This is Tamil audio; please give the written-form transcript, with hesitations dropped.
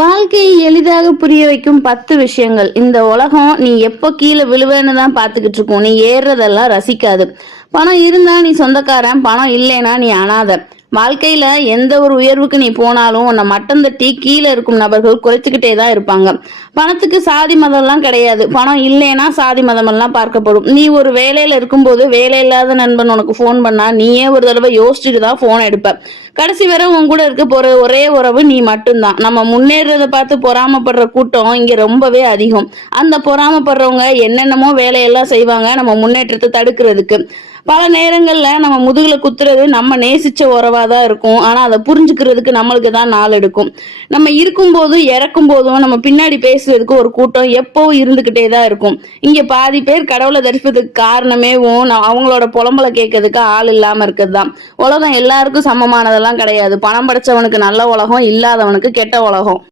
வாழ்க்கையை எளிதாக புரிய வைக்கும் 10 விஷயங்கள். இந்த உலகம் நீ எப்போ கீழே விழுவேன்னு தான் பார்த்துக்கிட்டு இருக்கும். நீ ஏறுறதெல்லாம் ரசிக்காது. பணம் இருந்தா நீ சொந்தக்காரன், பணம் இல்லைன்னா நீ அனாதை. வாழ்க்கையில எந்த ஒரு உயர்வுக்கு நீ போனாலும் உன்னை மட்டம் தட்டி கீழே இருக்கும் நபர்கள் குறைச்சிக்கிட்டே தான் இருப்பாங்க. பணத்துக்கு சாதி மதம்லாம் கிடையாது. பணம் இல்லைன்னா சாதி மதம் எல்லாம் பார்க்கப்படும். நீ ஒரு வேலையில இருக்கும்போது வேலை இல்லாத நண்பன் உனக்கு ஃபோன் பண்ணா நீயே ஒரு தடவை யோசிச்சுட்டு தான் ஃபோன் எடுப்ப. கடைசி வரை உன் கூட இருக்க போற ஒரே உறவு நீ மட்டும்தான். நம்ம முன்னேறத பார்த்து பொறாமப்படுற கூட்டம் இங்க ரொம்பவே அதிகம். அந்த பொறாமப்படுறவங்க என்னென்னமோ வேலையெல்லாம் செய்வாங்க நம்ம முன்னேற்றத்தை தடுக்கிறதுக்கு. பல நேரங்கள்ல நம்ம முதுகுல குத்துறது நம்ம நேசிச்ச உறவாதான் இருக்கும். ஆனா அதை புரிஞ்சுக்கிறதுக்கு நம்மளுக்கு தான் நாள் எடுக்கும். நம்ம இருக்கும் போதும் இறக்கும் போதும் நம்ம பின்னாடி பேசுறதுக்கு ஒரு கூட்டம் எப்பவும் இருந்துகிட்டே தான் இருக்கும். இங்க பாதி பேர் கடவுளை தரிசிப்பதுக்கு காரணமே அவங்களோட புலம்பலை கேட்கறதுக்கு ஆள் இல்லாம இருக்கிறது தான். உலகம் எல்லாருக்கும் சமமானதெல்லாம் கிடையாது. பணம் படைச்சவனுக்கு நல்ல உலகம், இல்லாதவனுக்கு கெட்ட உலகம்.